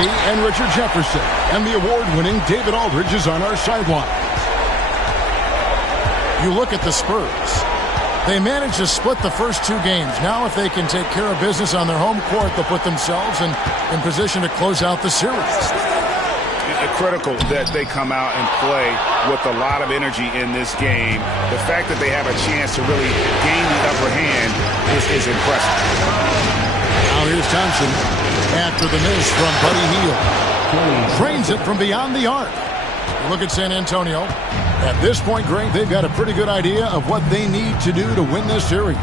And Richard Jefferson and the award-winning David Aldridge is on our sideline. You look at the Spurs. They managed to split the first two games. Now if they can take care of business on their home court, they'll put themselves in position to close out the series. Critical that they come out and play with a lot of energy in this game. The fact that they have a chance to really gain the upper hand is impressive. Now here's Thompson after the miss from Buddy Hield. Drains it from beyond the arc. Look at San Antonio. At this point, Greg, they've got a pretty good idea of what they need to do to win this series.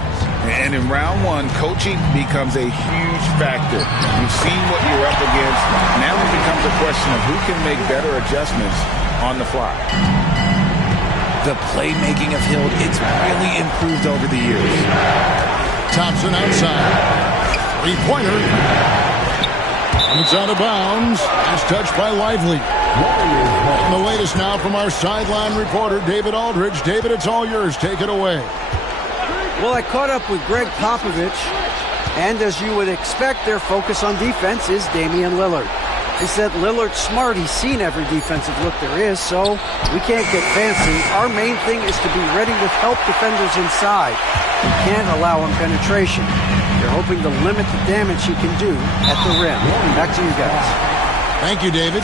And in round one, coaching becomes a huge factor. You've seen what you're up against. Now it becomes a question of who can make better adjustments on the fly. The playmaking of Hield, it's really improved over the years. Thompson outside. Three-pointer. It's out of bounds. It's touched by Lively. And the latest now from our sideline reporter, David Aldridge. David, it's all yours. Take it away. Well, I caught up with Greg Popovich, and as you would expect, their focus on defense is Damian Lillard. He said Lillard's smart. He's seen every defensive look there is, so we can't get fancy. Our main thing is to be ready with help defenders inside. We can't allow him penetration. They're hoping to limit the damage he can do at the rim. Back to you guys. Thank you, David.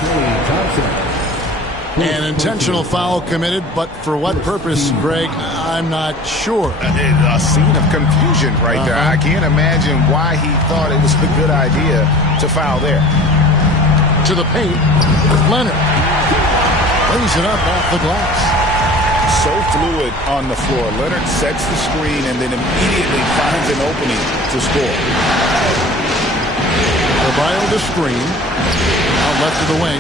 An intentional foul committed, but for what purpose, Greg? I'm not sure. A scene of confusion right there. I can't imagine why he thought it was a good idea to foul there. To the paint, Leonard brings it up off the glass. So fluid on the floor. Leonard sets the screen and then immediately finds an opening to score. Adebayo to screen. Out left of the wing.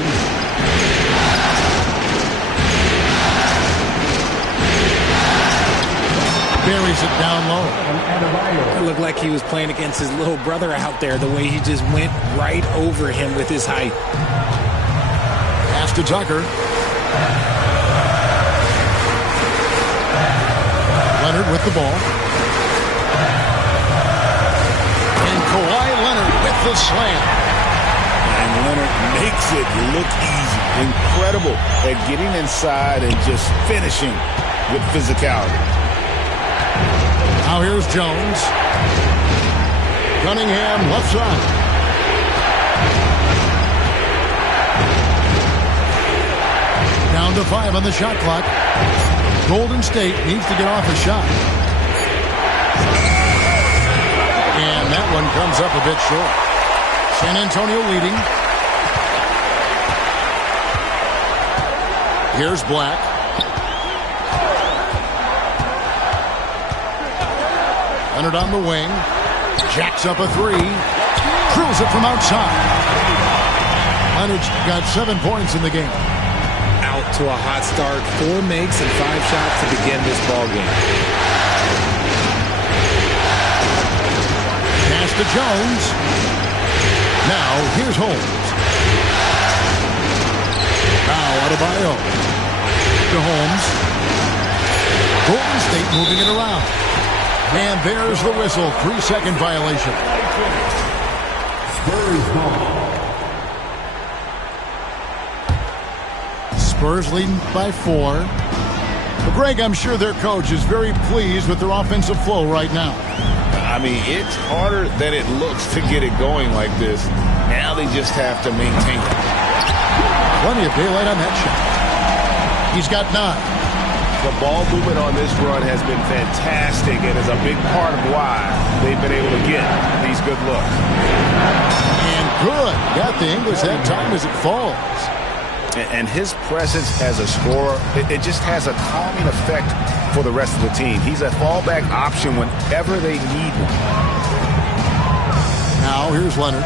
Buries it down low. It looked like he was playing against his little brother out there, the way he just went right over him with his height. Pass to Tucker. Leonard with the ball. And Kawhi Leonard with the slam. And Leonard makes it look easy. Incredible at getting inside and just finishing with physicality. Now here's Jones. Cunningham left side. Down to 5 on the shot clock. Golden State needs to get off a shot. And that one comes up a bit short. San Antonio leading. Here's Black. Leonard on the wing. Jacks up a three. Drills it from outside. Leonard's got 7 points in the game. Out to a hot start. 4 makes and 5 shots to begin this ball game. Pass to Jones. Now here's Holmes. Now Adebayo to Holmes. Golden State moving it around. And there's the whistle. 3-second violation. Spurs ball. Spurs leading by 4. But Greg, I'm sure their coach is very pleased with their offensive flow right now. I mean, it's harder than it looks to get it going like this. Now they just have to maintain it. Plenty of daylight on that shot. He's got 9. The ball movement on this run has been fantastic and is a big part of why they've been able to get these good looks. And good. Got the English that time as it falls. And his presence as a scorer, it just has a calming effect for the rest of the team. He's a fallback option whenever they need one. Now here's Leonard.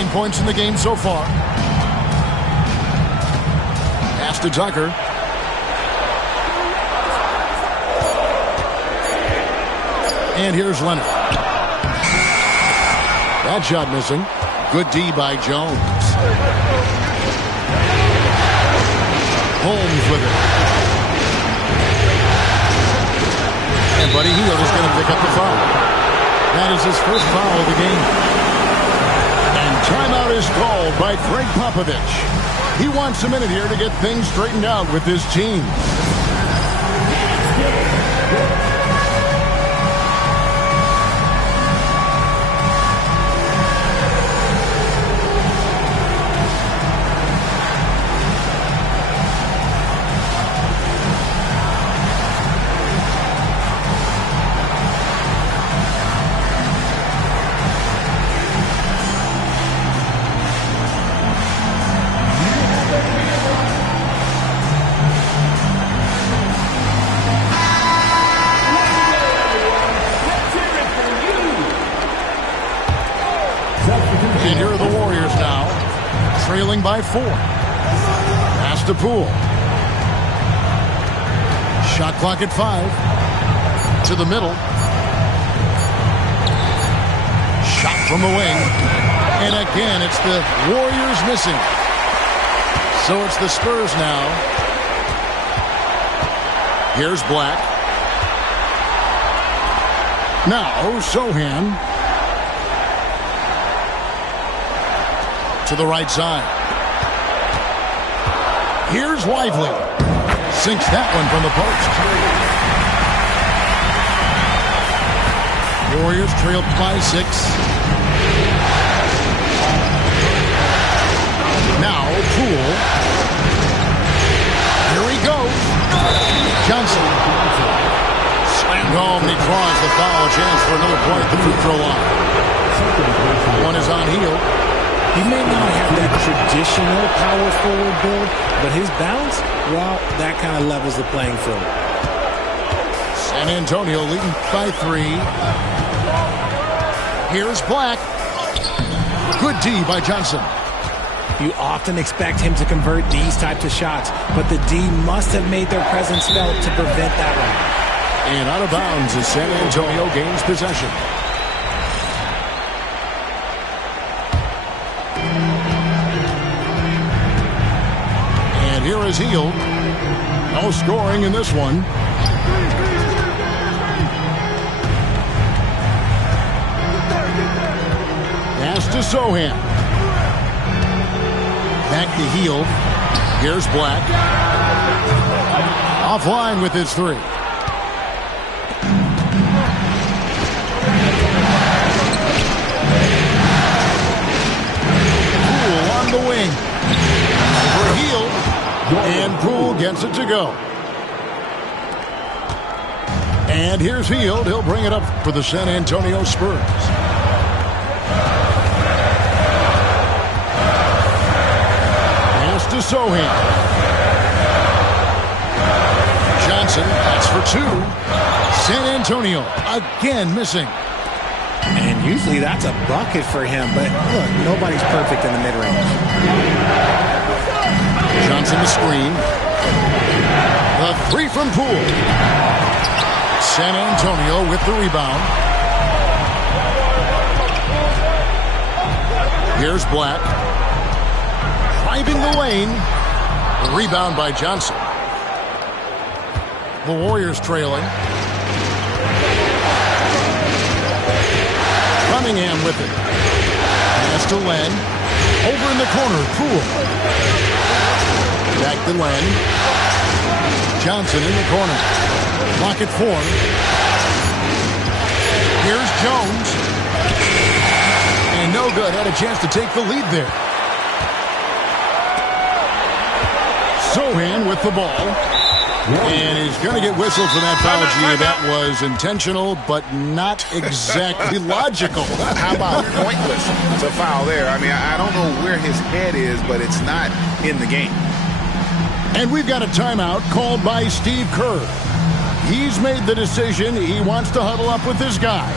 9 points in the game so far. Pass to Tucker. And here's Leonard. That shot missing. Good D by Jones. Holmes with it. And Buddy Hield is going to pick up the foul. That is his first foul of the game. And timeout is called. called by Greg Popovich. He wants a minute here to get things straightened out with his team. And here are the Warriors now, trailing by 4. Pass to Poole. Shot clock at 5. To the middle. Shot from the wing. And again, it's the Warriors missing. So it's the Spurs now. Here's Black. Now, Sohan. To the right side. Here's Lively. Sinks that one from the post. Warriors trail by 6. Now Poole. Here he goes. Johnson. Slammed home and he draws the foul. Chance for another point at the free throw line. One is on Hield. He may not have that traditional power forward build, but his balance, well, that kind of levels the playing field. San Antonio leading by 3. Here's Black. Good D by Johnson. You often expect him to convert these types of shots, but the D must have made their presence felt to prevent that one. And out of bounds as San Antonio gains possession. Here is Hield. No scoring in this one. Pass to Sohan. Back to Hield. Here's Black. Offline with his 3. Poole on the wing. For Hield. And Poole gets it to go. And here's Hield. He'll bring it up for the San Antonio Spurs. Pass to Sohan. Johnson, that's for 2. San Antonio again missing. And usually that's a bucket for him, but look, nobody's perfect in the mid-range. Johnson to screen. The 3 from Poole. San Antonio with the rebound. Here's Black. Driving the lane. The rebound by Johnson. The Warriors trailing. Cunningham with it. Pass to Len. Over in the corner, Poole. Back to Len. Johnson in the corner. Clock at 4. Here's Jones. And no good. Had a chance to take the lead there. Sohan with the ball. And he's going to get whistled for that foul. That was intentional, but not exactly logical. How about pointless to foul there? I mean, I don't know where his head is, but it's not in the game. And we've got a timeout called by Steve Kerr. He's made the decision. He wants to huddle up with his guys.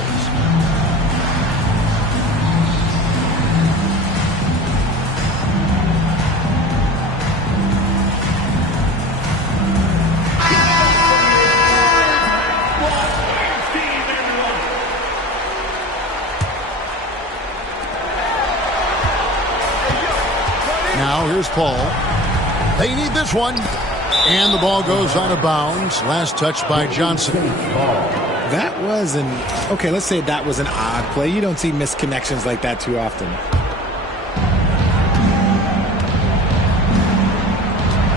Now here's Paul. They need this one. And the ball goes out of bounds. Last touch by Johnson. That was okay, let's say that was an odd play. You don't see misconnections like that too often.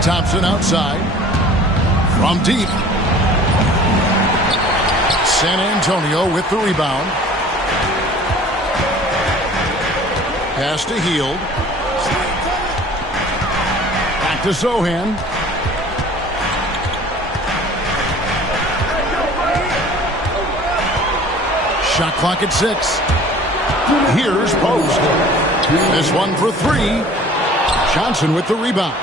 Thompson outside. From deep. San Antonio with the rebound. Pass to Hield. Back to Sohan. Shot clock at 6. Here's Post. This one for 3. Johnson with the rebound.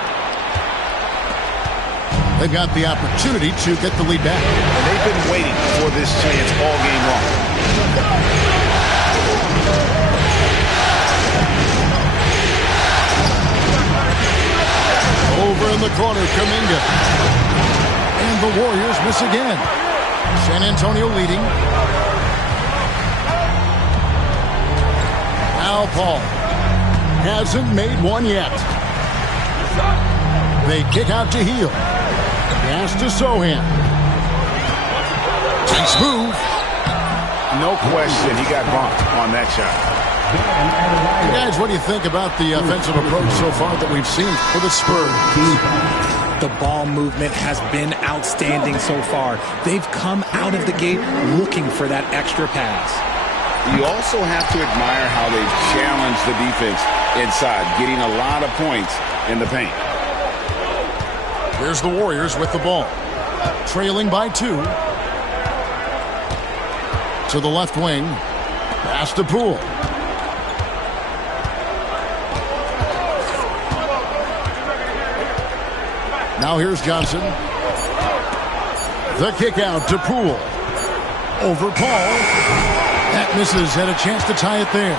They've got the opportunity to get the lead back. And they've been waiting for this chance all game long. Over in the corner, Kuminga. And the Warriors miss again. San Antonio leading. Now Paul. Hasn't made one yet. They kick out to Hield. Pass to Sohan. Nice move. No question, he got bumped on that shot. Hey guys, what do you think about the offensive approach so far that we've seen for the Spurs? The ball movement has been outstanding so far. They've come out of the gate looking for that extra pass. You also have to admire how they've challenged the defense inside, getting a lot of points in the paint. Here's the Warriors with the ball. Trailing by 2. To the left wing. Pass to Poole. Now here's Johnson. The kick out to Poole. Over Paul. That misses. Had a chance to tie it there.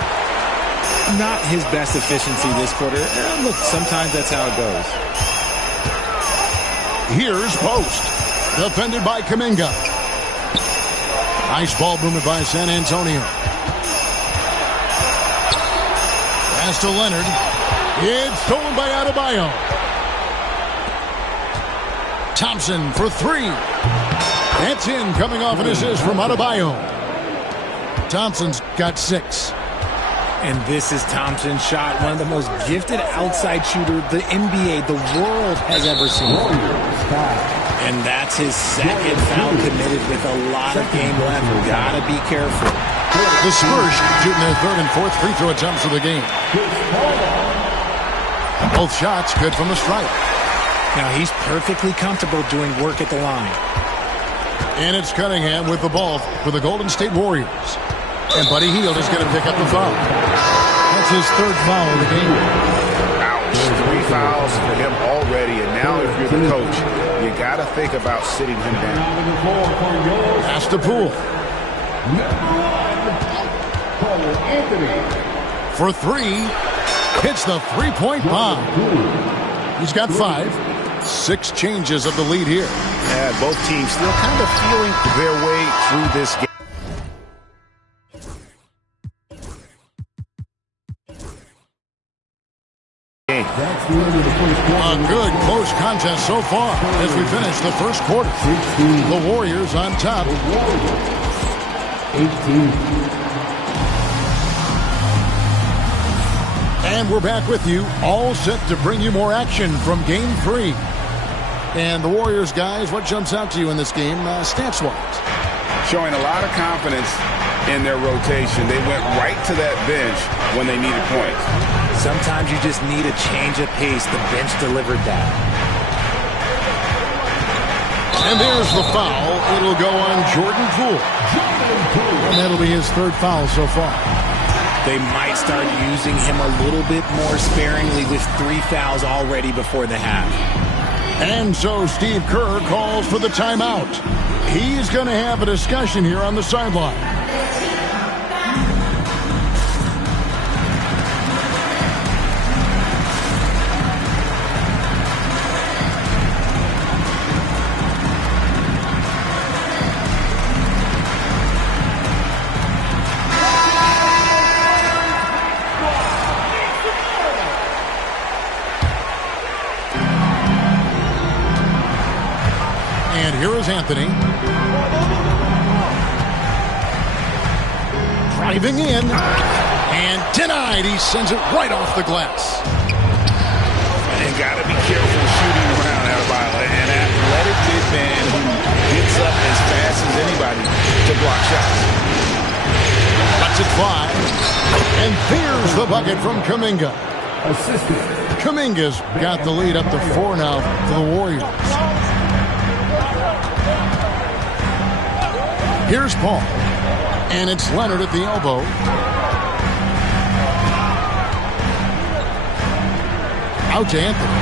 Not his best efficiency this quarter. Look, sometimes that's how it goes. Here's Post. Defended by Kuminga. Nice ball movement by San Antonio. Pass to Leonard. It's stolen by Adebayo. Thompson for 3. That's in, coming off an assist from Adebayo. Thompson's got 6. And this is Thompson's shot, one of the most gifted outside shooter the NBA, the world has ever seen. And that's his second foul committed with a lot of game left. Gotta be careful. The Spurs shooting their 3rd and 4th free throw attempts of the game. Both shots good from the stripe. Now he's perfectly comfortable doing work at the line. And it's Cunningham with the ball for the Golden State Warriors. And Buddy Hield is going to pick up the foul. That's his 3rd foul of the game. Ouch. 3 fouls for him already. And now if you're the coach, you got to think about sitting him down. Pass to Poole. For 3. Hits the 3-point bomb. He's got 5. 6 changes of the lead here. Yeah, both teams still kind of feeling their way through this game. A good close contest so far as we finish the first quarter. The Warriors on top. 18. And we're back with you, all set to bring you more action from Game 3. And the Warriors, guys, what jumps out to you in this game, stats-wise? Showing a lot of confidence in their rotation. They went right to that bench when they needed points. Sometimes you just need a change of pace. The bench delivered that. And there's the foul. It'll go on Jordan Poole. And that'll be his 3rd foul so far. They might start using him a little bit more sparingly with 3 fouls already before the half. And so Steve Kerr calls for the timeout. He's going to have a discussion here on the sideline. Here is Anthony. Driving in. And denied. He sends it right off the glass. And got to be careful shooting around man who gets up as fast as anybody to block shots. Lets it fly. And there's the bucket from Kuminga. Kuminga's got the lead up to 4 now for the Warriors. Here's Paul. And it's Leonard at the elbow. Out to Anthony.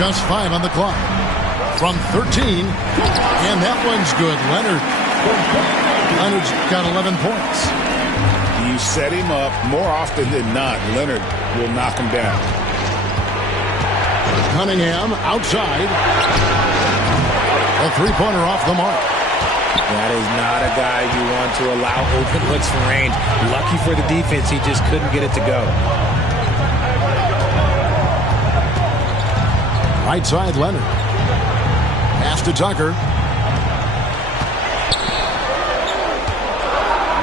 Just 5 on the clock. From 13. And that one's good. Leonard's got 11 points. You set him up, more often than not, Leonard will knock him down. Cunningham outside. A three-pointer off the mark. That is not a guy you want to allow open looks from range. Lucky for the defense, he just couldn't get it to go. Right side, Leonard. Pass to Tucker.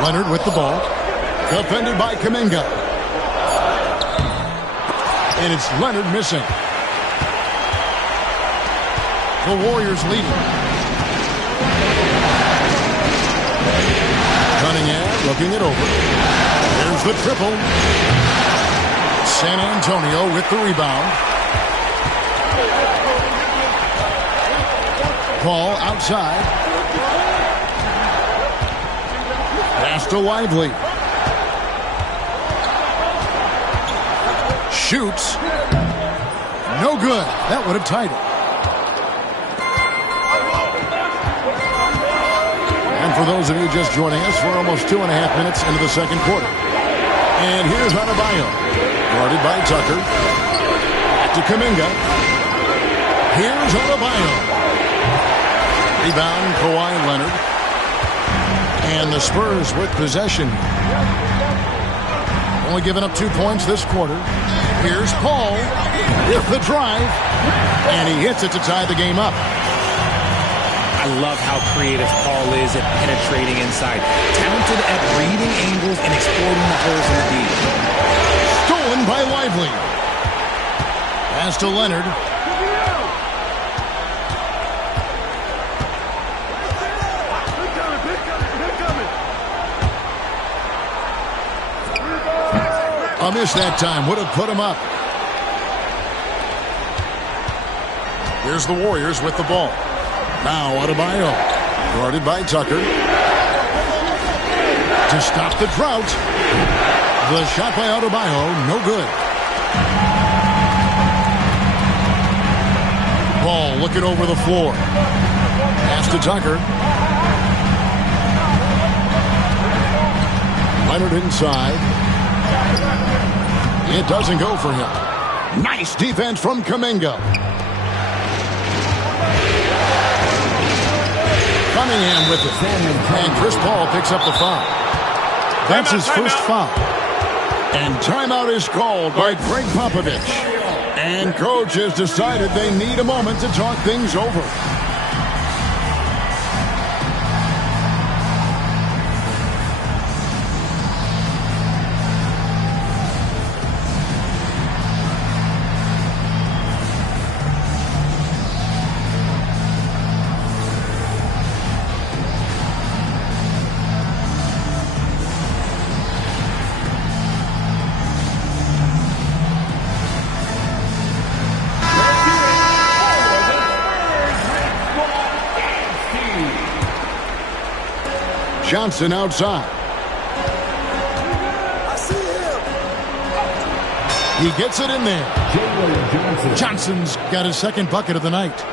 Leonard with the ball. Defended by Kuminga. And it's Leonard missing. The Warriors leading. Cunningham looking it over. There's the triple. San Antonio with the rebound. Ball outside. Pass to Lively. Shoots. No good. That would have tied it. And for those of you just joining us, we're almost 2.5 minutes into the second quarter. And here's Adebayo. Guarded by Tucker. Back to Kuminga. Here's Adebayo. Rebound, Kawhi Leonard. And the Spurs with possession. Only giving up 2 points this quarter. Here's Paul with the drive. And he hits it to tie the game up. I love how creative Paul is at penetrating inside. Talented at reading angles and exploiting the holes in the D. Stolen by Lively. Pass to Leonard. A miss that time. Would have put him up. Here's the Warriors with the ball. Now Adebayo. Guarded by Tucker. To stop the drought. The shot by Adebayo. No good. Ball looking over the floor. Pass to Tucker. Leonard inside. It doesn't go for him. Nice defense from Kuminga. Cunningham with it. And Chris Paul picks up the foul. That's his first foul. And timeout is called by Greg Popovich. And coach has decided they need a moment to talk things over. Johnson outside. He gets it in there. Johnson's got his second bucket of the night.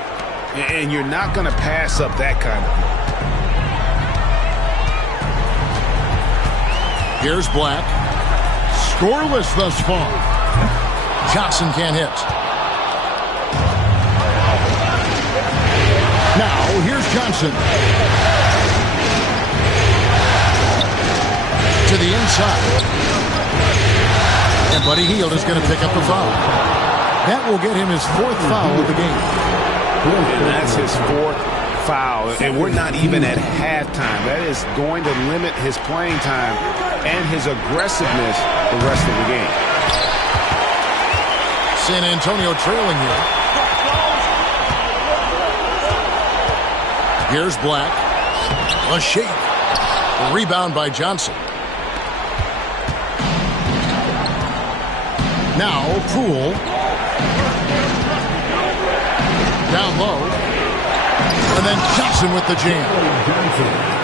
And you're not going to pass up that kind of. Here's Black. Scoreless thus far. Johnson can't hit. Now, here's Johnson. To the inside. And Buddy Hield is going to pick up the foul. That will get him his fourth foul of the game. And that's his fourth foul. And we're not even at halftime. That is going to limit his playing time and his aggressiveness the rest of the game. San Antonio trailing here. Here's Black. A shake. Rebound by Johnson. Now Poole. Down low. And then Johnson with the jam.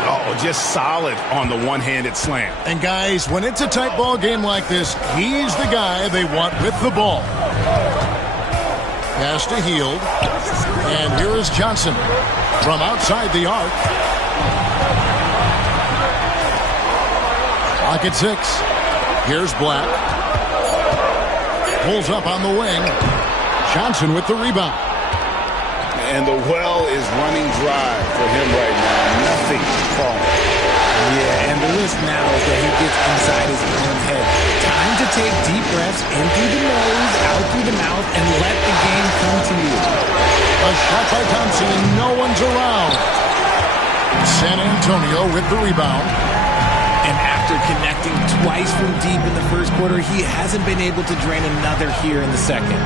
Oh, just solid on the one-handed slam. And guys, when it's a tight ball game like this, he's the guy they want with the ball. Pass to Hield. And here is Johnson from outside the arc. Clock at 6. Here's Black. Pulls up on the wing. Johnson with the rebound. And the well is running dry for him right now. Nothing falling. Yeah, and the risk now is that he gets inside his own head. Time to take deep breaths in through the nose, out through the mouth, and let the game come to you. A shot by Thompson, and no one's around. San Antonio with the rebound. And after connecting twice from deep in the first quarter, he hasn't been able to drain another here in the second.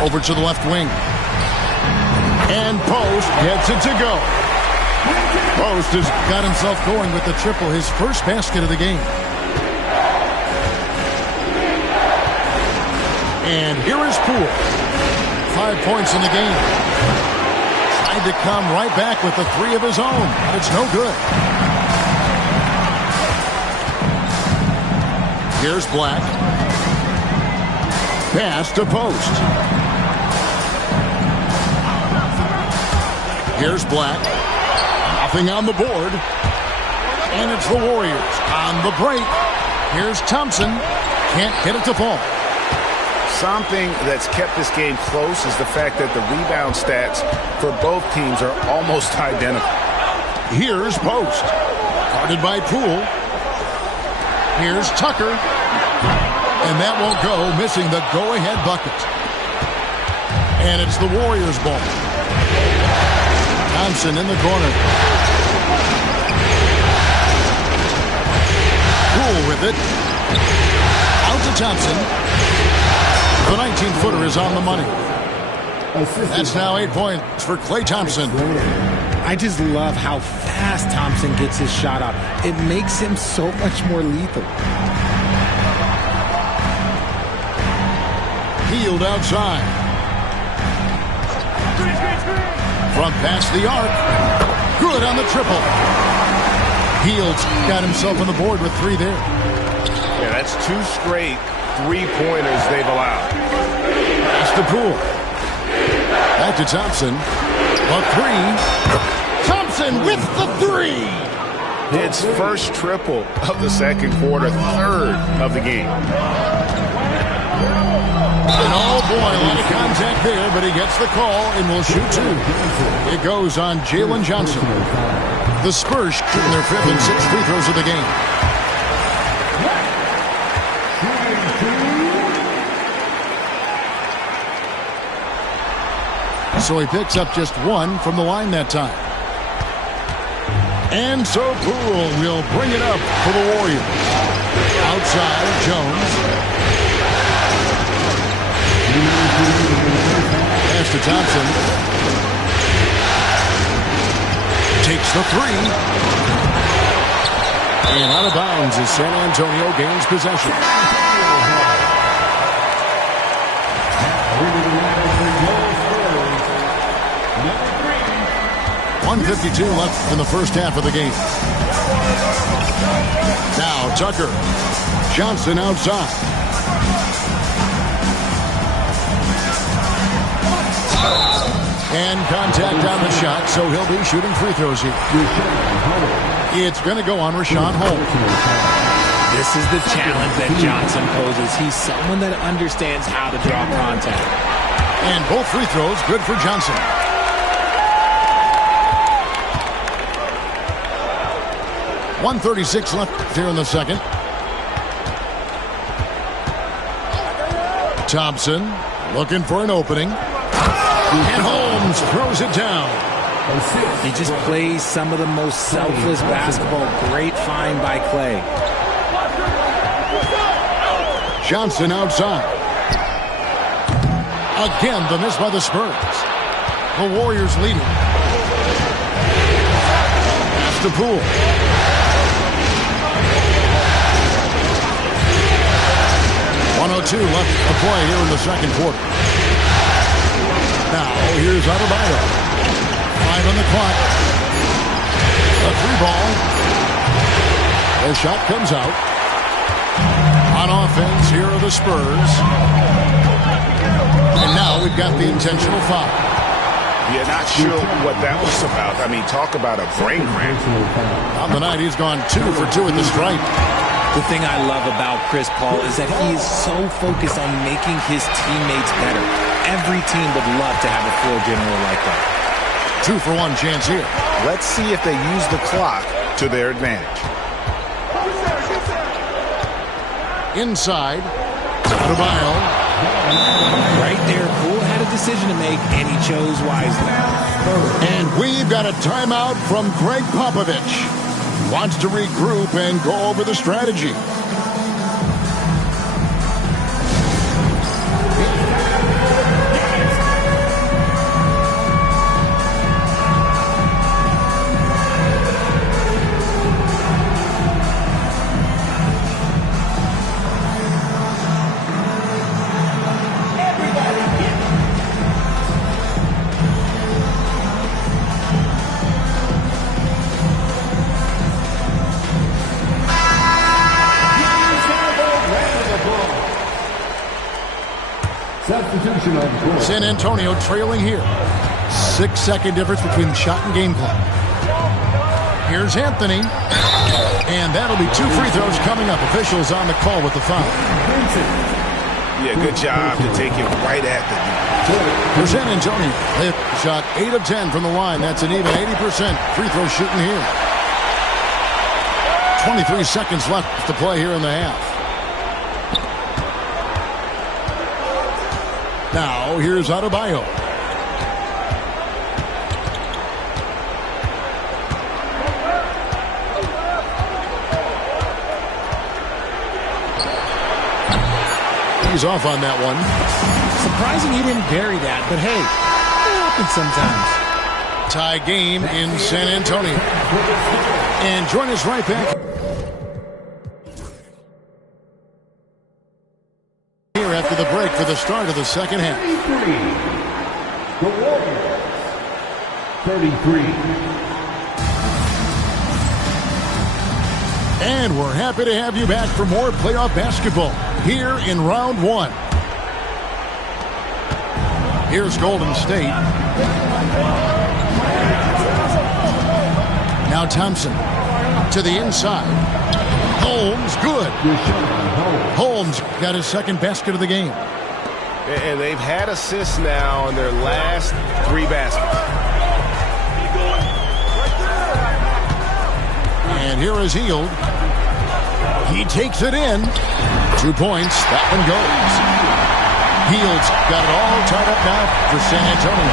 Over to the left wing. And Post gets it to go. Post has got himself going with the triple, his first basket of the game. And here is Poole. 5 points in the game. Tried to come right back with the 3 of his own. It's no good. Here's Black. Pass to Post. Here's Black. Nothing on the board. And it's the Warriors on the break. Here's Thompson. Can't get it to fall. Something that's kept this game close is the fact that the rebound stats for both teams are almost identical. Here's Post. Guarded by Poole. Here's Tucker. And that won't go, missing the go-ahead bucket. And it's the Warriors' ball. Thompson in the corner. Poole with it. Out to Thompson. The 19-footer is on the money. That's now 8 points for Klay Thompson. I just love how fast Thompson gets his shot up. It makes him so much more lethal. Hield outside. From past the arc. Good on the triple. Hield's got himself on the board with 3 there. Yeah, that's 2 straight three-pointers they've allowed. Pass to Poole. Back to Thompson. A 3. Thompson with the 3. His first triple of the second quarter, 3rd of the game. And oh boy, a lot of contact there, but he gets the call and will shoot 2. It goes on Jalen Johnson. The Spurs shooting their 5th and 6th free throws of the game. So he picks up just 1 from the line that time. And so Poole will bring it up for the Warriors. Outside, Jones. Pass to Thompson. Takes the 3. And out of bounds as San Antonio gains possession. 1:52 left in the first half of the game. Now Tucker. Johnson outside. And contact on the shot, so he'll be shooting free throws here. It's going to go on Rashawn Holmes. This is the challenge that Johnson poses. He's someone that understands how to draw contact. And both free throws good for Johnson. .136 left here in the second. Thompson looking for an opening. And Holmes throws it down. He just plays some of the most selfless basketball. Great find by Klay. Johnson outside. Again, the miss by the Spurs. The Warriors leading. to Poole. .102 left to play here in the second quarter. Now, here's Adebayo. 5 on the clock. A 3-ball. The shot comes out. On offense, here are the Spurs. And now we've got the intentional foul. Yeah, not sure what that was about. I mean, talk about a brain cramp. On the night, he's gone 2 for 2 at the stripe. The thing I love about Chris Paul is that he is so focused on making his teammates better. Every team would love to have a floor general like that. 2 for 1 chance here. Let's see if they use the clock to their advantage. Inside. Adebayo. Right there, Poole had a decision to make, and he chose wisely. And we've got a timeout from Greg Popovich. Wants to regroup and go over the strategy. San Antonio trailing here. 6-second difference between shot and game clock. Here's Anthony. And that'll be 2 free throws coming up. Officials on the call with the foul. Yeah, good job to take it right at the For San Antonio, they shot 8 of 10 from the line. That's an even 80% free throw shooting here. 23 seconds left to play here in the half. Now, here's Adebayo. He's off on that one. Surprising he didn't bury that, but hey, it happens sometimes. Tie game in San Antonio. And join us right back here after the break for the start of the second half. The Warriors, 33. And we're happy to have you back for more playoff basketball here in round 1. Here's Golden State. Now Thompson to the inside. Holmes, good. Holmes got his second basket of the game. And they've had assists now in their last 3 baskets. And here is Hield. He takes it in. 2 points. That one goes. Hield's got it all tied up now for San Antonio.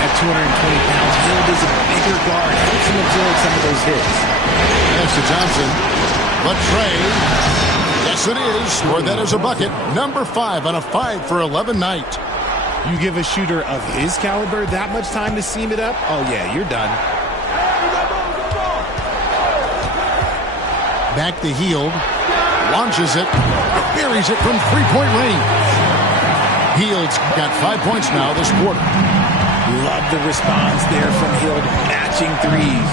At 220 pounds, Hield is a bigger guard. Helps him absorb some of those hits. Pass to Thompson. But Trey. Yes, it is. Or that is a bucket. Number 5 on a 5 for 11 night. You give a shooter of his caliber that much time to seam it up? Oh, yeah, you're done. Back to Hield. Launches it. Buries it from 3-point range. Hield's got 5 points now this quarter. Love the response there from Hield, matching threes.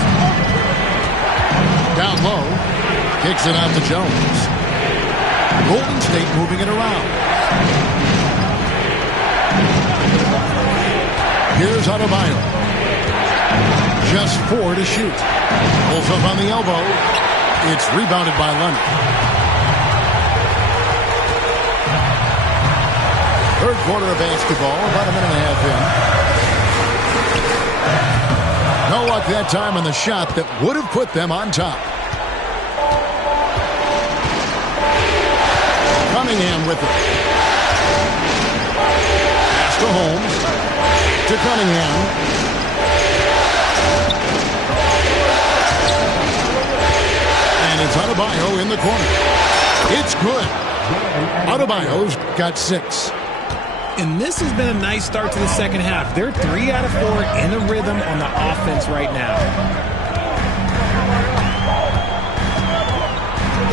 Down low. Kicks it out to Jones. Golden State moving it around. Here's Adebayo. Just 4 to shoot. Pulls up on the elbow. It's rebounded by Leonard. Third quarter of basketball, about a minute and a half in. No luck that time on the shot that would have put them on top. Cunningham with it. Pass to Holmes. To Cunningham. And it's Adebayo in the corner. It's good. Adebayo's got 6. And this has been a nice start to the second half. They're 3 out of 4 in a rhythm on the offense right now.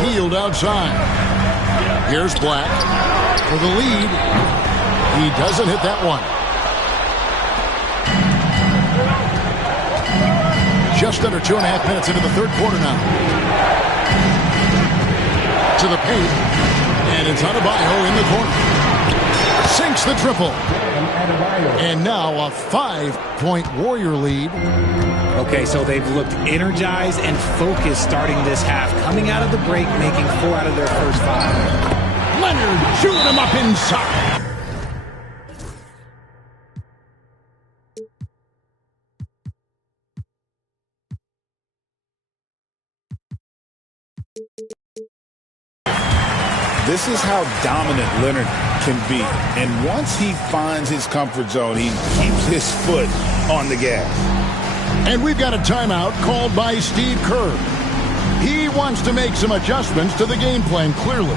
Healed outside. Here's Black for the lead. He doesn't hit that one. Just under 2.5 minutes into the third quarter now. To the paint. And it's Adebayo in the corner. Sinks the triple. And now a 5-point Warrior lead. Okay, so they've looked energized and focused starting this half. Coming out of the break, making 4 out of their first 5. Leonard shooting him up inside. This is how dominant Leonard can be. And once he finds his comfort zone, he keeps his foot on the gas. And we've got a timeout called by Steve Kerr. He wants to make some adjustments to the game plan, clearly.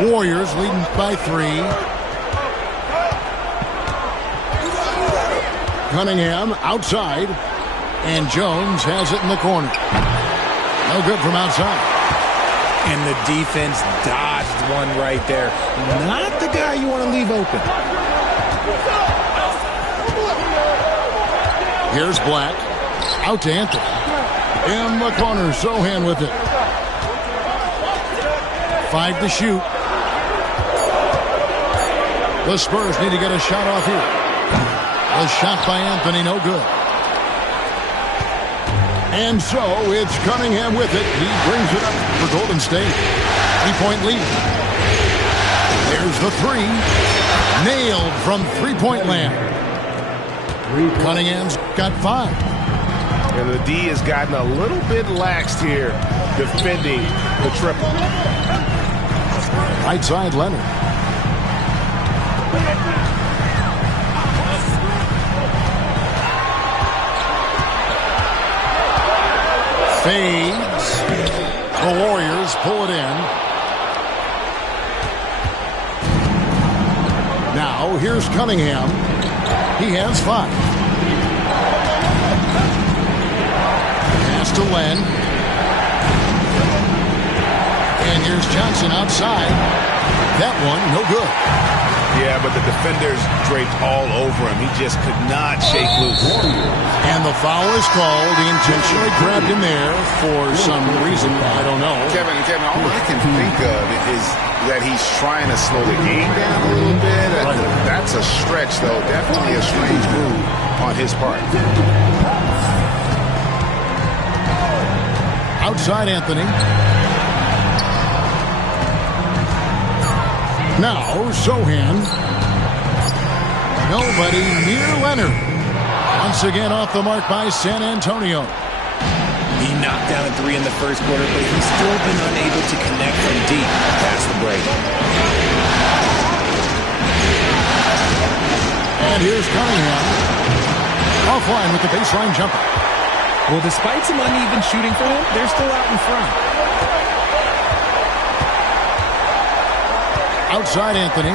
Warriors leading by 3. Cunningham outside. And Jones has it in the corner. No good from outside. And the defense dodged one right there. Not the guy you want to leave open. Here's Black. Out to Anthony. In the corner, Sohan with it. 5 to shoot. The Spurs need to get a shot off here. A shot by Anthony, no good. And so it's Cunningham with it. He brings it up for Golden State. 3-point lead. There's the 3. Nailed from three-point land. Cunningham's got 5. And the D has gotten a little bit laxed here defending the triple. Right side, Leonard. Fades. The Warriors pull it in. Now, here's Cunningham. He has 5. Pass to Len. And here's Johnson outside. That one, no good. Yeah, but the defenders draped all over him. He just could not shake loose. And the foul is called. He intentionally grabbed him there for some reason. I don't know. Kevin, all I can think of is that he's trying to slow the game down a little bit. That's a stretch, though. Definitely a strange move on his part. Outside Anthony. Now, Sohan. Nobody near Leonard. Once again off the mark by San Antonio. He knocked down a 3 in the first quarter, but he's still been unable to connect from deep past the break. And here's Cunningham. Offline with the baseline jumper. Well, despite some uneven shooting for them, they're still out in front. Outside Anthony.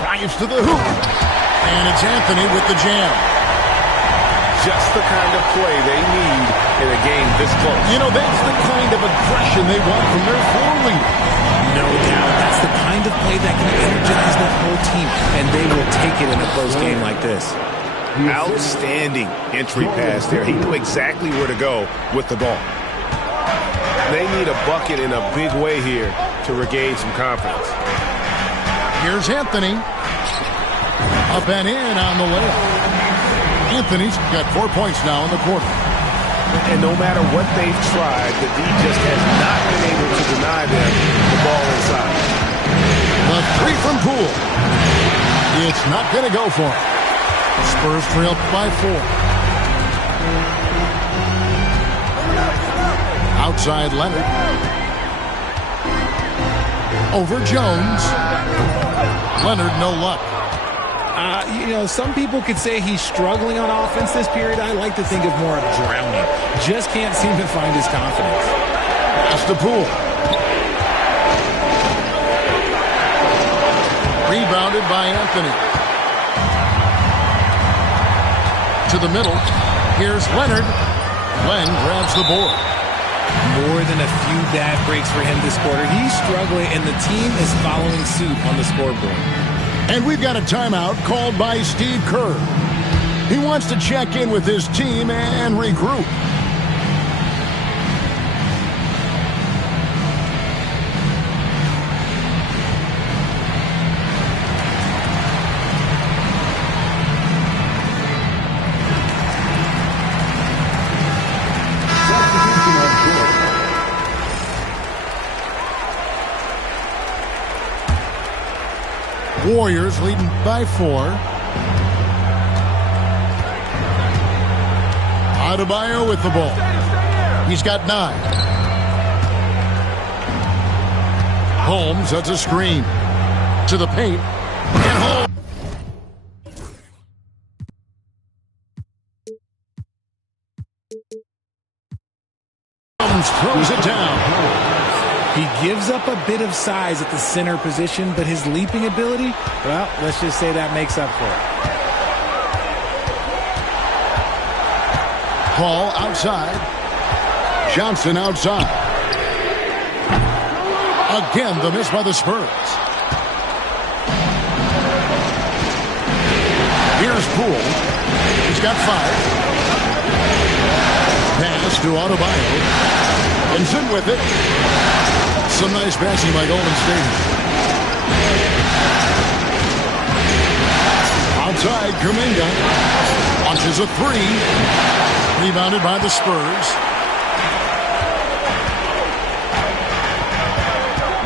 Drives to the hoop. And it's Anthony with the jam. Just the kind of play they need in a game this close. You know, that's the kind of aggression they want from their floor leader. No doubt. That's the kind of play that can energize that whole team, and they will take it in a close game like this. Outstanding entry pass there. He knew exactly where to go with the ball. They need a bucket in a big way here to regain some confidence. Here's Anthony. Up and in on the layup. Anthony's got 4 points now in the quarter. And no matter what they've tried, the D just has not been able to deny them the ball inside. The three from Poole. It's not going to go for him. Spurs trail by 4. Outside Leonard. Over Jones. Leonard, no luck. You know, some people could say he's struggling on offense this period. I like to think of more of drowning. Just can't seem to find his confidence. Pass to Poole. Rebounded by Anthony. To the middle. Here's Leonard. Len grabs the board. More than a few bad breaks for him this quarter. He's struggling, and the team is following suit on the scoreboard. And we've got a timeout called by Steve Kerr. He wants to check in with his team and regroup. Warriors leading by 4. Adebayo with the ball. He's got 9. Holmes, that's a screen. To the paint. And Holmes throws it down. He gives up a bit of size at the center position, but his leaping ability, well, let's just say that makes up for it. Hall outside. Johnson outside. Again, the miss by the Spurs. Here's Poole. He's got 5. Pass to Adebayo. And in with it. Some nice passing by Golden State. Outside, Kuminga. Launches a 3. Rebounded by the Spurs.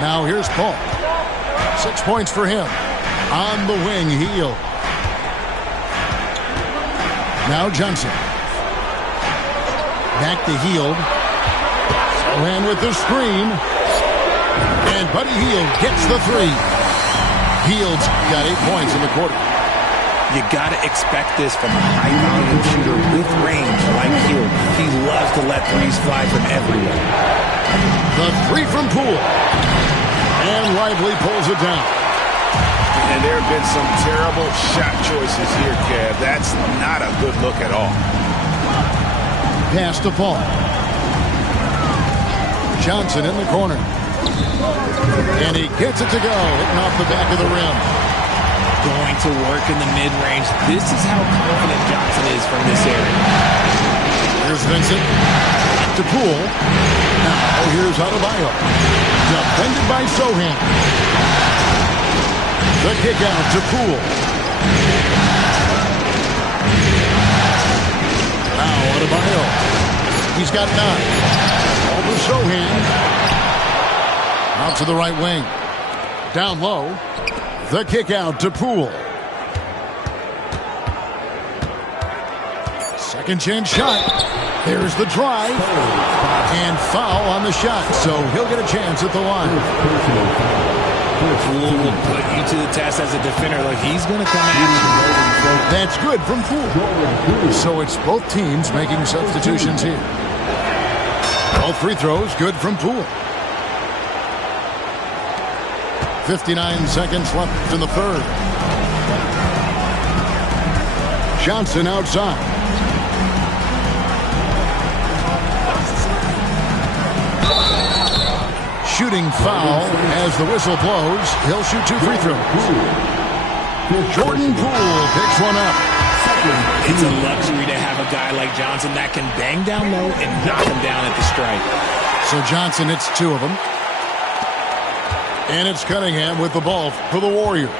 Now here's Paul. 6 points for him. On the wing, Hield. Now Johnson. Back to Hield. Sohan with the screen. And Buddy Hield gets the 3. Hield's got 8 points in the quarter. You got to expect this from a high-volume shooter with range like Hield. He loves to let threes fly from everywhere. The 3 from Poole. And Lively pulls it down. And there have been some terrible shot choices here, Kev. That's not a good look at all. Pass to Paul. Johnson in the corner. And he gets it to go, hitting off the back of the rim. Going to work in the mid-range. This is how confident Johnson is from this area. Here's Vincent. To Poole. Now here's Adebayo. Defended by Sohan. The kick out to Poole. Now Adebayo. He's got 9. Over Sohan. Out to the right wing. Down low. The kick out to Poole. Second chance shot. There's the drive. And foul on the shot. So he'll get a chance at the line. Poole will put you to the test as a defender. Like he's going to come at you. That's good from Poole. So it's both teams making substitutions here. All free throws good from Poole. 59 seconds left in the third. Johnson outside. Shooting foul as the whistle blows. He'll shoot 2 free throws. Jordan Poole picks one up. It's a luxury to have a guy like Johnson that can bang down low and knock him down at the strike. So Johnson hits 2 of them. And it's Cunningham with the ball for the Warriors.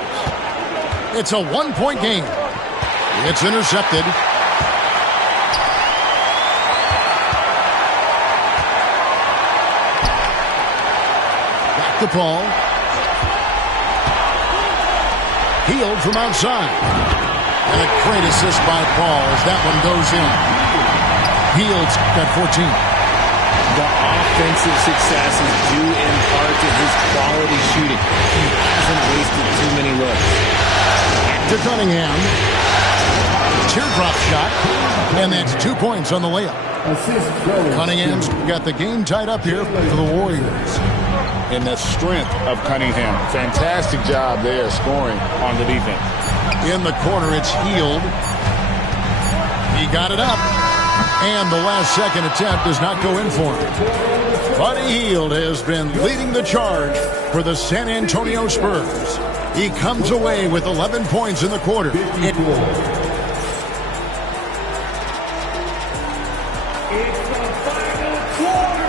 It's a 1-point game. It's intercepted. Back to Paul. Healed from outside. And a great assist by Paul as that one goes in. Heald's got 14. The offensive success is due in part to his quality shooting. He hasn't wasted too many looks. To Cunningham. Teardrop shot. And that's 2 points on the layup. Cunningham's got the game tied up here for the Warriors. And the strength of Cunningham. Fantastic job there scoring on the defense. In the corner, it's Hield. He got it up. And the last second attempt does not go in for him. Buddy Hield has been leading the charge for the San Antonio Spurs. He comes away with 11 points in the quarter.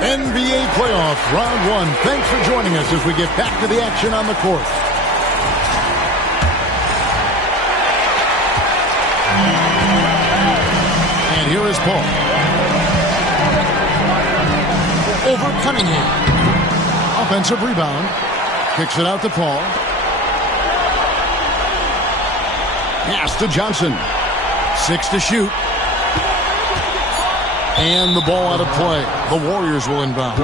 NBA playoff round 1. Thanks for joining us as we get back to the action on the court. And here is Paul. Over Cunningham. Offensive rebound. Kicks it out to Paul. Pass to Johnson. 6 to shoot. And the ball out of play. The Warriors will inbound.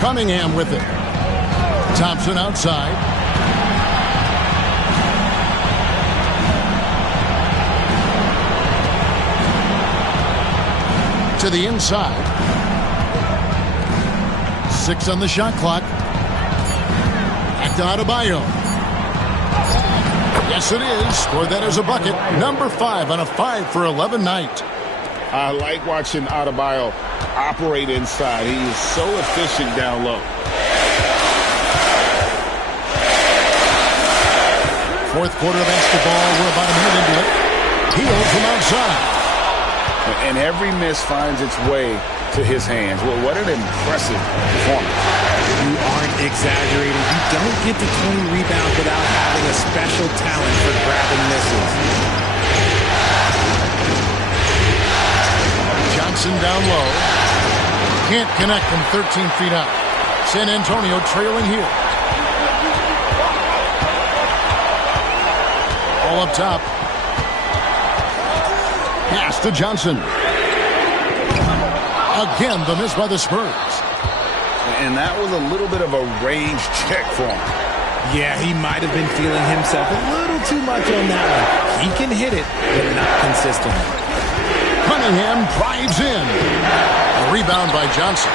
Cunningham with it. Thompson outside. To the inside. 6 on the shot clock. Back to Adebayo. Yes, it is. Scored that as a bucket. Number 5 on a 5 for 11 night. I like watching Adebayo operate inside. He is so efficient down low. Fourth quarter of basketball. We're about a minute into it. Hield from outside. And every miss finds its way to his hands. Well, what an impressive performance. You aren't exaggerating. You don't get to 20 rebounds without having a special talent for grabbing misses. Johnson down low. Can't connect from 13 feet out. San Antonio trailing here. All up top. Pass to Johnson. Again, the miss by the Spurs. And that was a little bit of a range check for him. Yeah, he might have been feeling himself a little too much on that one. He can hit it, but not consistently. Cunningham drives in. A rebound by Johnson.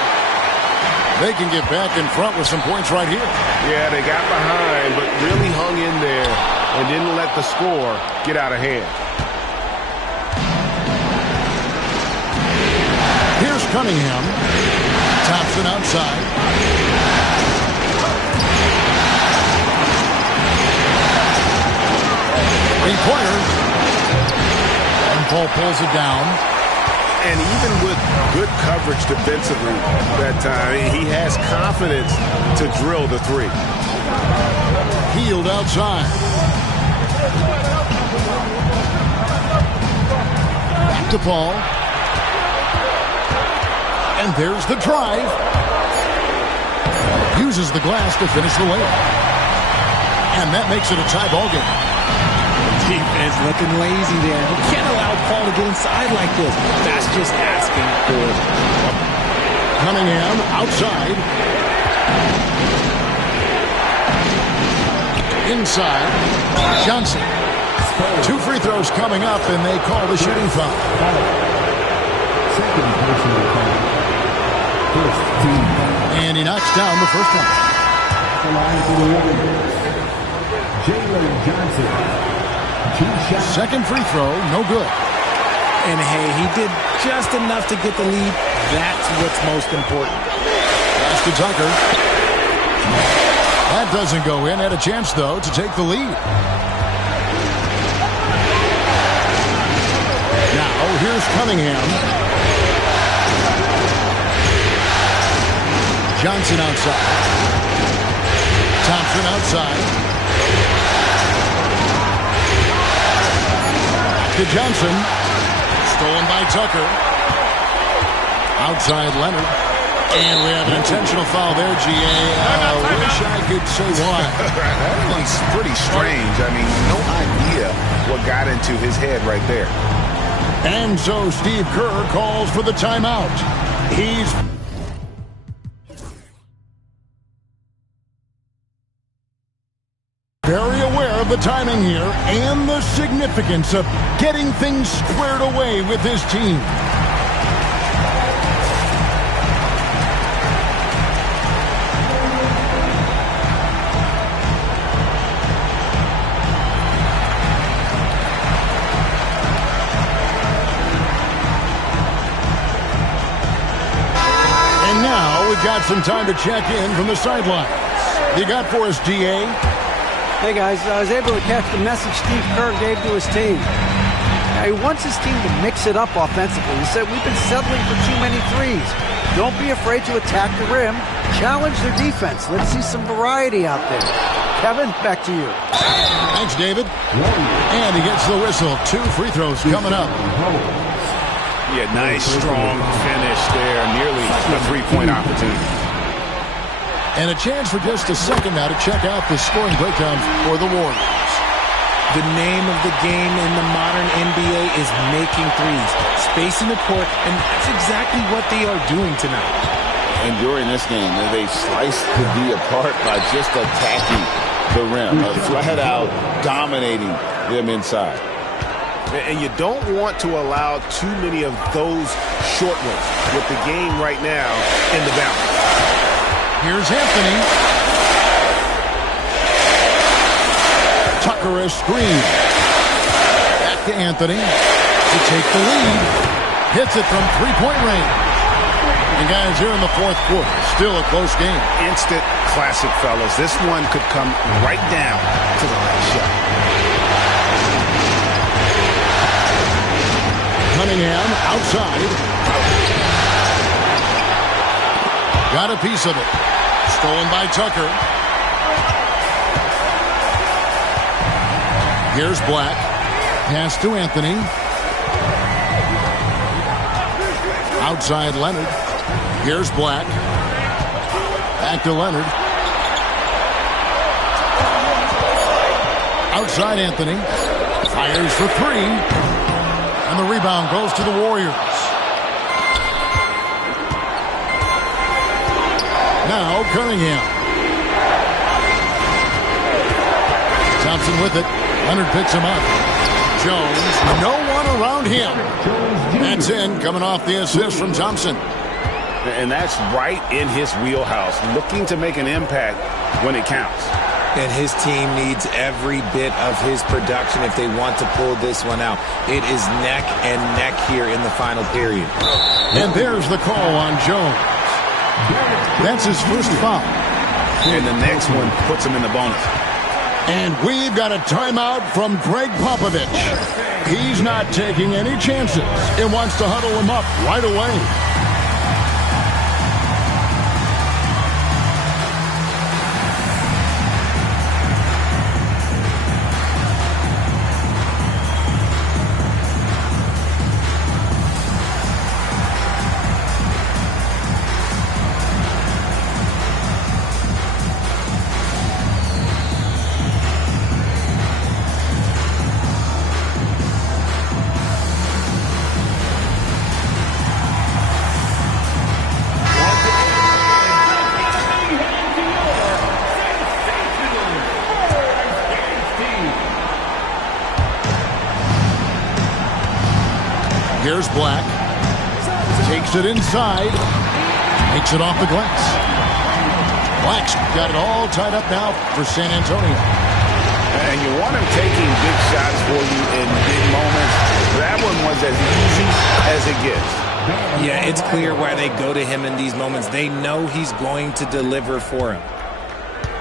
They can get back in front with some points right here. Yeah, they got behind, but really hung in there and didn't let the score get out of hand. Here's Cunningham. Thompson outside. Three-pointer. And Paul pulls it down. And even with good coverage defensively that time, he has confidence to drill the three. Hield outside. Back to Paul. And there's the drive. Uses the glass to finish the layup. And that makes it a tie ball game. Defense looking lazy there. You can't allow Paul to get inside like this. That's just asking for it. Cunningham outside. Inside. Johnson. 2 free throws coming up, and they call the shooting foul. Second personal foul. First team. And he knocks down the first one. The line for the Warriors. Jalen Johnson. Second free throw, no good. And hey, he did just enough to get the lead. That's what's most important. Pass to Tucker. That doesn't go in. Had a chance, though, to take the lead. Now, here's Cunningham. Johnson outside. Thompson outside. To Johnson. Stolen by Tucker. Outside Leonard. And we have an intentional foul there, GA. Wish I could say why. That was pretty strange. I mean, no idea what got into his head right there. And so Steve Kerr calls for the timeout. He's very aware of the timing here and the significance of getting things squared away with his team. And now we've got some time to check in from the sidelines. You got for us, DA? Hey guys, I was able to catch the message Steve Kerr gave to his team. He wants his team to mix it up offensively. He said, we've been settling for too many threes. Don't be afraid to attack the rim. Challenge their defense. Let's see some variety out there. Kevin, back to you. Thanks, David. And he gets the whistle. 2 free throws coming up. Yeah, nice, strong finish there. Nearly a three-point opportunity. And a chance for just a second now to check out the scoring breakdown for the Warriors. The name of the game in the modern NBA is making threes, spacing the court, and that's exactly what they are doing tonight. And during this game, they sliced the D apart by just attacking the rim, flat out dominating them inside. And you don't want to allow too many of those short ones with the game right now in the balance. Here's Anthony. Tucker a screen. Back to Anthony to take the lead. Hits it from three-point range. And guys, here in the fourth quarter, still a close game. Instant classic, fellas. This one could come right down to the last shot. Cunningham outside. Got a piece of it. Stolen by Tucker. Here's Black. Pass to Anthony. Outside Leonard. Here's Black. Back to Leonard. Outside Anthony. Fires for 3. And the rebound goes to the Warriors. Now Cunningham. Thompson with it. Leonard picks him up. Jones, no one around him. That's in, coming off the assist from Thompson. And that's right in his wheelhouse, looking to make an impact when it counts. And his team needs every bit of his production if they want to pull this one out. It is neck and neck here in the final period. And there's the call on Jones. That's his first foul. And the next one puts him in the bonus. And we've got a timeout from Greg Popovich. He's not taking any chances and wants to huddle him up right away. Here's Black. Takes it inside. Makes it off the glass. Black's got it all tied up now for San Antonio. And you want him taking big shots for you in big moments. That one was as easy as it gets. Yeah, it's clear why they go to him in these moments. They know he's going to deliver for him.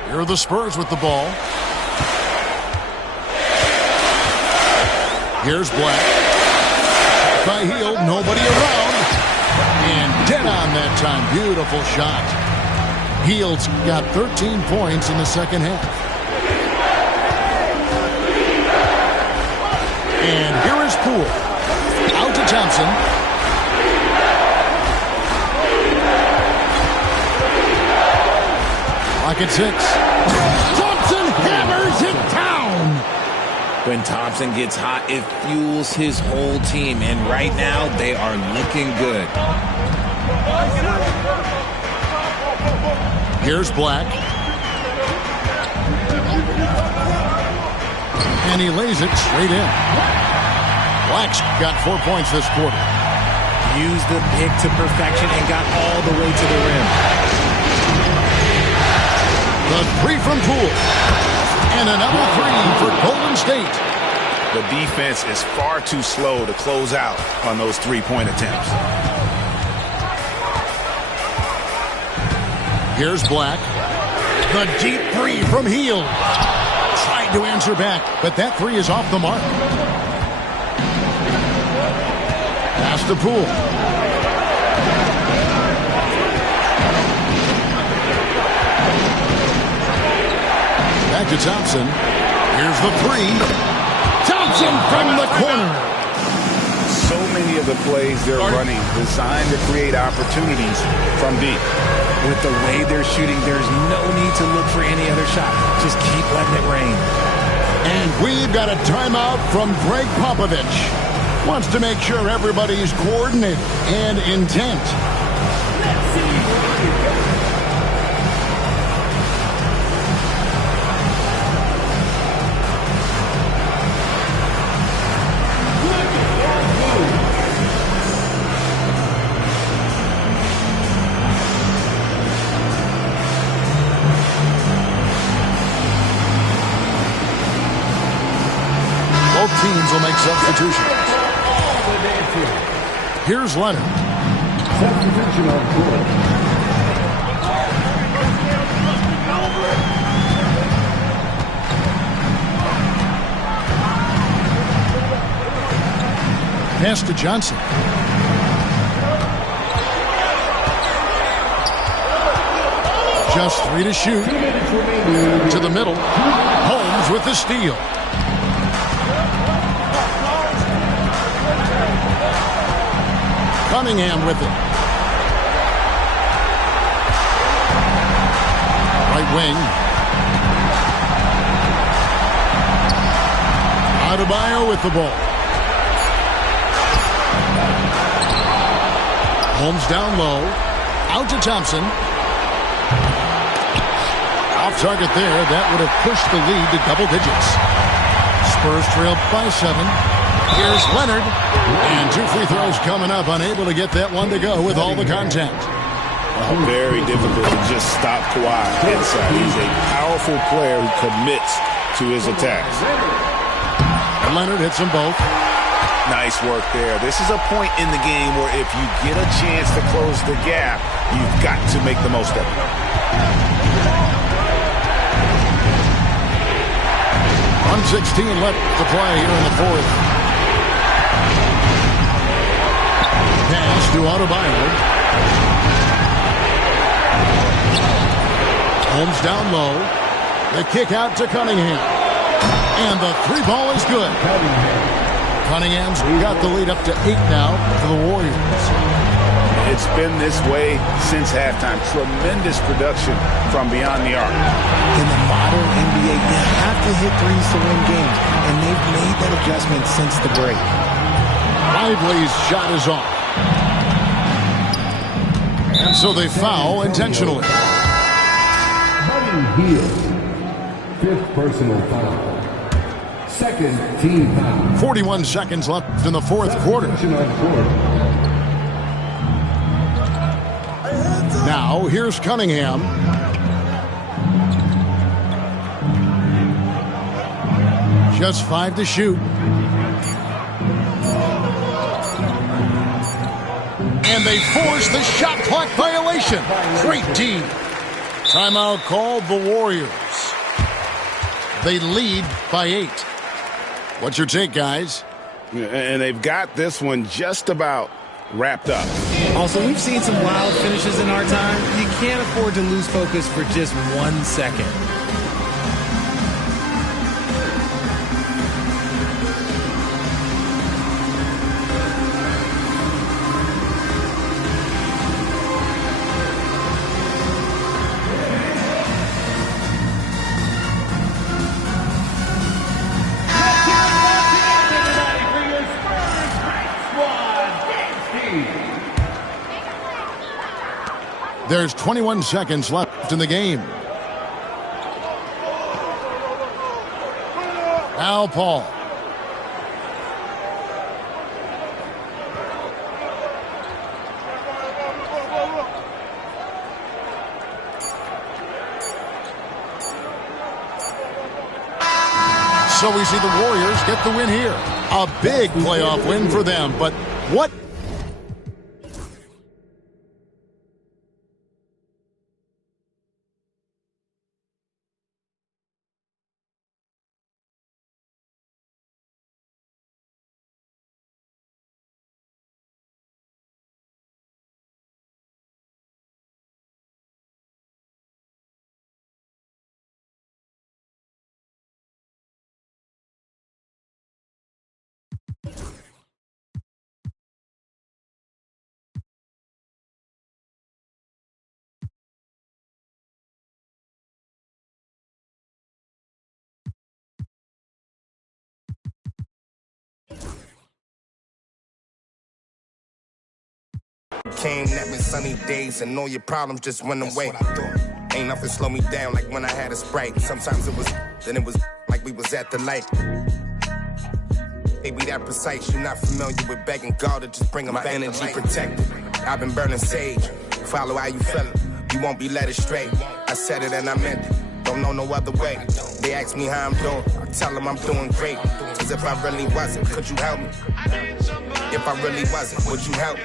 Here are the Spurs with the ball. Here's Black. By Hield, nobody around. And dead on that time. Beautiful shot. Hield's got 13 points in the second half. And here is Poole. Out to Thompson. Lock at 6. Thompson hammers it down. When Thompson gets hot, it fuels his whole team. And right now, they are looking good. Here's Black. And he lays it straight in. Black's got 4 points this quarter. Used the pick to perfection and got all the way to the rim. The three from Poole. And another three for Golden State. The defense is far too slow to close out on those three-point attempts. Here's Black. The deep three from Hield. Tried to answer back, but that three is off the mark. Pass to Poole. Back to Thompson. Here's the three. Thompson from the corner. So many of the plays they're running designed to create opportunities from deep. With the way they're shooting, there's no need to look for any other shot. Just keep letting it rain. And we've got a timeout from Greg Popovich. Wants to make sure everybody's coordinated and intent. Both teams will make substitutions. Here's Leonard. Substitution on court. Pass to Johnson. Just 3 to shoot. To the middle. Holmes with the steal. Cunningham with it. Right wing. Adebayo with the ball. Holmes down low. Out to Thompson. Off target there. That would have pushed the lead to double digits. Spurs trailed by 7. Here's Leonard. And 2 free throws coming up. Unable to get that one to go with all the contact. Very difficult to just stop Kawhi inside. He's a powerful player who commits to his attacks. And Leonard hits them both. Nice work there. This is a point in the game where if you get a chance to close the gap, you've got to make the most of it. .116 left to play here in the fourth. Pass to Adebayo. Holmes down low. The kick out to Cunningham. And the 3 ball is good. Cunningham's got the lead up to 8 now for the Warriors. It's been this way since halftime. Tremendous production from beyond the arc. In the modern NBA, you have to hit threes to win games, and they've made that adjustment since the break. Lively's shot is off. And so they foul intentionally. Hield. 5th personal foul. 2nd team foul. 41 seconds left in the fourth quarter. Now, here's Cunningham. Just 5 to shoot. And they force the shot clock violation. Great D. Timeout called the Warriors. They lead by 8. What's your take, guys? And they've got this one just about wrapped up. Also, we've seen some wild finishes in our time. You can't afford to lose focus for just 1 second. There's 21 seconds left in the game. Now Paul. So we see the Warriors get the win here. A big playoff win for them, but what? Came that been sunny days and all your problems just went away. Ain't nothing slow me down like when I had a Sprite. Sometimes it was, then it was like we was at the light. Ain't be that precise, you're not familiar with begging God to just bring my energy protected. I've been burning sage, follow how you feel it. You won't be led astray. I said it and I meant it. Don't know no other way. They ask me how I'm doing. I tell them I'm doing great. Cause if I really wasn't, could you help me? If I really wasn't, would you help me?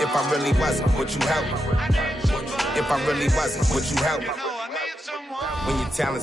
If I really wasn't, would you help me? If I really wasn't, would you help me? When your talent's